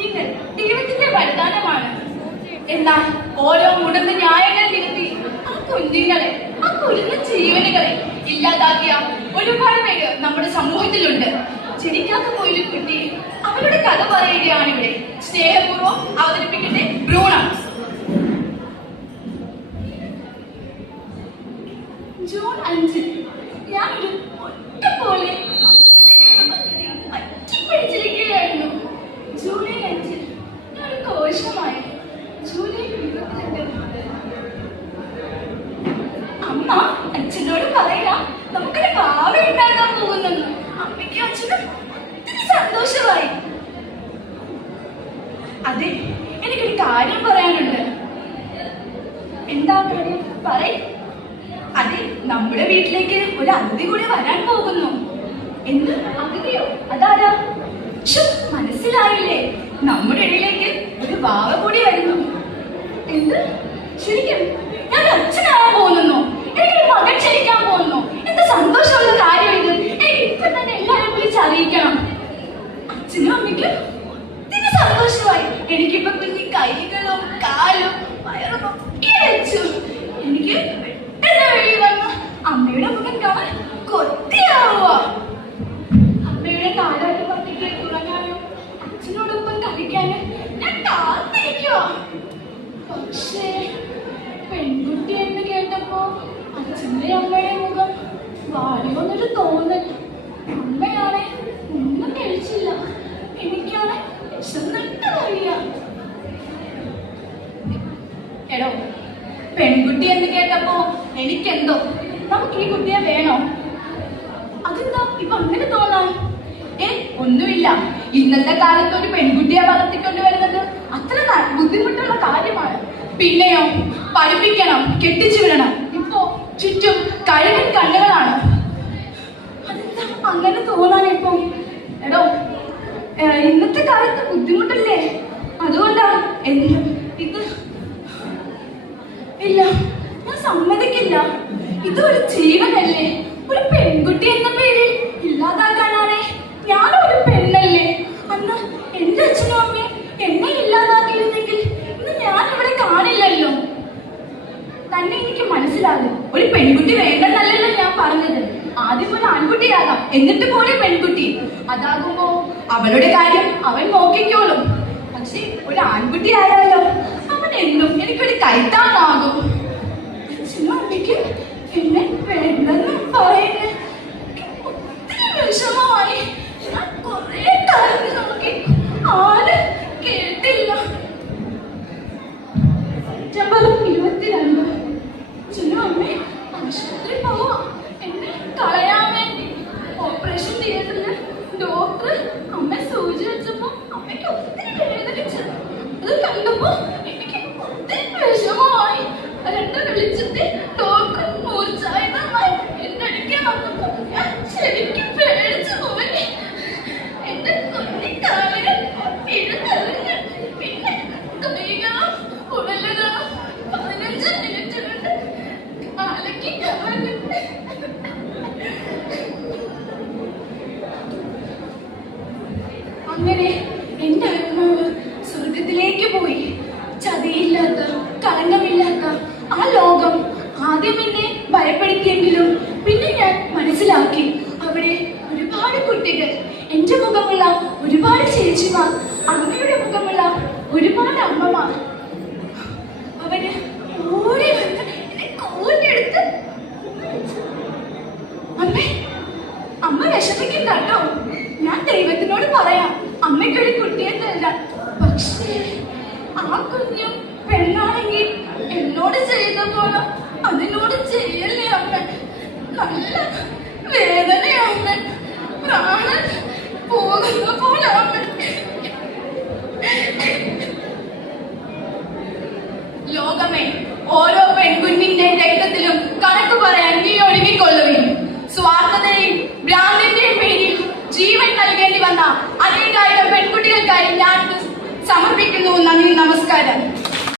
കുഞ്ഞുങ്ങൾ ദൈവത്തിന്റെ വരദാനമാണ്. എന്നാൽ ഓരോ മുടന്ന് ന്യായങ്ങൾ നിരത്തി ആ കുഞ്ഞുങ്ങളെ, ആ കുരുന്ന ജീവനുകളെ ഇല്ലാതാക്കിയ ഒരുപാട് പേര് നമ്മുടെ സമൂഹത്തിലുണ്ട്. ജനിക്കാത്ത പോയൊരു കുട്ടി അവരുടെ കഥ പറയുകയാണ് ഇവിടെ. സ്നേഹപൂർവ്വം അവതരിപ്പിക്കട്ടെ ഭ്രൂണ. ജൂൺ 5 ഞാനൊരു ഒറ്റ പോലെ പറ്റിപ്പിടിച്ചിരിക്കുകയായിരുന്നു. ജൂലൈ 5 ഞാൻ കോശമായി. ജൂലൈ 22 അമ്മ അച്ഛനോട് പറയാം നമുക്കൊരു ഭാവ ഉണ്ടാക്കാൻ പോകുന്നെന്ന്. അമ്മയ്ക്കും അച്ഛനും ഒത്തിരി സന്തോഷമായി. അതെ, എനിക്കൊരു കാര്യം പറയാനുണ്ട്. എന്താ കാര്യം? പറയും. അതെ, നമ്മുടെ വീട്ടിലേക്ക് ഒരു അതിഥി കൂടി വരാൻ പോകുന്നു. എന്ത് അതിഥിയോ? അതാരാ? മനസ്സിലായില്ലേ? നമ്മുടെ ഇടയിലേക്ക് ഒരു വാവ കൂടി വരുന്നു. എന്ത്? ശരിക്കും ഞാൻ അച്ഛനാകാൻ പോകുന്നു. എനിക്കൊരു മകൻ ക്ഷണിക്കാൻ പോകുന്നു. എന്ത് സന്തോഷമുള്ള കാര്യം ഇത്! എനിക്ക് ഇപ്പൊ തന്നെ എല്ലാവരും വിളിച്ചറിയിക്കണം. അച്ഛനും അമ്മയ്ക്കും ഒത്തിരി സന്തോഷമായി. എനിക്കിപ്പോ കുഞ്ഞി കൈകളും കാലും വയറും ഒക്കെ വെച്ചു. എനിക്ക് വെളി വന്ന അമ്മയുടെ മുഖം കാണാൻ കൊത്തിയാവുക. അമ്മയുടെ കാലാട്ട് പട്ടിക്ക് തുറങ്ങാനോ അച്ഛനോടൊപ്പം കളിക്കാനോ ഞാൻ കാത്തിരിക്കുക. പക്ഷേ പെൺകുട്ടി എന്ന് കേട്ടപ്പോ അച്ഛന്റെ അമ്മയുടെ മുഖം വാടിയൊന്നൊരു തോന്നൽ. അമ്മയാണെ ഒന്നും കഴിച്ചില്ല, എനിക്കാണെ വിശന്നിട്ട് കഴിയ. എടോ, പെൺകുട്ടി എന്ന് കേട്ടപ്പോ എനിക്കെന്തോ നമുക്ക് ഈ കുട്ടിയെ വേണോ? അതെന്താ ഇപ്പൊ അങ്ങനെ തോന്നാൻ? ഒന്നുമില്ല. ഇന്നത്തെ കാലത്ത് ഒരു പെൺകുട്ടിയെ വളർത്തിക്കൊണ്ട് വരുന്നത് അത്ര ബുദ്ധിമുട്ടുള്ള കാര്യമാണ്. പിന്നെയോ പഠിപ്പിക്കണം, കെട്ടിച്ചു വിടണം. ഇപ്പോ ചുറ്റും കഴിവൻ കണ്ണുകളാണ്. അതെന്താ അങ്ങനെ തോന്നാൻ ഇപ്പം? എടോ, ഇന്നത്തെ കാലത്ത് ബുദ്ധിമുട്ടല്ലേ, അതുകൊണ്ടാ. ഇത് ഇല്ല, ഞാൻ സമ്മതിക്കില്ല. ഇതൊരു ജീവനല്ലേ. ഒരു പെൺകുട്ടി എന്ന പേരിൽ ഇല്ലാതാക്കാനാണേ ഞാനൊരു പെണ്ണല്ലേ. അന്ന് എന്റെ അച്ഛനും അമ്മയും എന്നെ ഇല്ലാതാക്കിയിരുന്നെങ്കിൽ ഇന്ന് ഞാൻ ഇവിടെ കാണില്ലല്ലോ. തന്നെ എനിക്ക് മനസ്സിലാകും. ഒരു പെൺകുട്ടി വേണ്ടെന്നല്ലല്ലോ ഞാൻ പറഞ്ഞത്. ആദ്യം ഒരു ആൺകുട്ടിയാകാം, എന്നിട്ട് പോലെ പെൺകുട്ടി. അതാകുമ്പോ അവളുടെ കാര്യം അവൻ നോക്കിക്കോളും. പക്ഷെ ഒരു ആൺകുട്ടി ആയാലോ അവൻ എന്നും എനിക്കൊരു കൈത്താങ്ങാകും. അച്ഛനും അമ്മയ്ക്കും എന്നെ വേണ്ടെന്ന് പറയുന്നത് ഒത്തിരി വിഷമമായി. ഞാൻ കുറെ കരഞ്ഞു നോക്കി, ആരും കേട്ടില്ല. സെപ്റ്റംബർ 22 അച്ഛനും അമ്മയും ആശുപത്രി പോവാ എന്നെ കളയാൻ വേണ്ടി. ഓപ്പറേഷൻ തിയേറ്ററിൽ ഡോക്ടർ അമ്മ സൂചി വെച്ചപ്പോ അമ്മയ്ക്ക് ഒത്തിരി വേദനിച്ചു. അത് കണ്ടപ്പോ എനിക്ക് ഒത്തിരി വിഷമമായി. രണ്ടു വെളിച്ചത്തിൽ ഡോക്ടർ മൂർച്ചായുധമായി എന്നെ അടിക്കാൻ വന്നപ്പോ ഞാൻ ശരിക്കും പേടിച്ചു പോയി. എന്റെ കുഞ്ഞിക്കാലുകൾ ഇഴഞ്ഞറിഞ്ഞ് പിന്നെ കൈകളും ഉടലുകളും 15 മിനിറ്റ് കൊണ്ട് കാലയ്ക്ക് കവലിട്ട്. അങ്ങനെ എന്റെ ആത്മാവ് സ്വർഗത്തിലേക്ക് പോയി. ചതിയില്ലാത്ത, കളങ്കമില്ലാത്ത ആ ലോകം ആദ്യം എന്നെ ഭയപ്പെടുത്തിയെങ്കിലും പിന്നെ ഞാൻ മനസ്സിലാക്കി. അവിടെ ഒരുപാട് കുട്ടികൾ, എന്റെ മുഖമുള്ള ഒരുപാട് ചേച്ചിമാർ, അമ്മയുടെ മുഖമുള്ള ഒരുപാട് അമ്മമാർ, അവര് ഓടി വന്ന് എന്നെ കൂട്ടിയെടുത്ത് അമ്മ വിഷമിക്കണ്ട കേട്ടോ. ഞാൻ ദൈവത്തിനോട് പറയാം അമ്മയ്ക്കൊരു കുട്ടിയെ തരാം. പക്ഷേ ആ കുഞ്ഞും പെണ്ണാണെങ്കിൽ എന്നോട് ചെയ്ത പോലെ അതിനോട് ചെയ്യല്ലേ അമ്മ. നല്ല വേദനയമ്മ, പ്രാണൻ പോകുന്ന പോലെ അമ്മ. ലോകമേ, ഓരോ പെൺകുഞ്ഞിന്റെ രക്തത്തിലും കണക്ക് പറയാൻ നീ ഒഴുകിക്കൊള്ളുകയും സ്വാർത്ഥതയും ഭ്രാന്തിന്റെയും പേരിൽ ജീവൻ നൽകേണ്ടി വന്ന അനേകായിരം പെൺകുട്ടികൾക്കായി ഞാൻ സമർപ്പിക്കുന്നു. നന്ദി, നമസ്കാരം.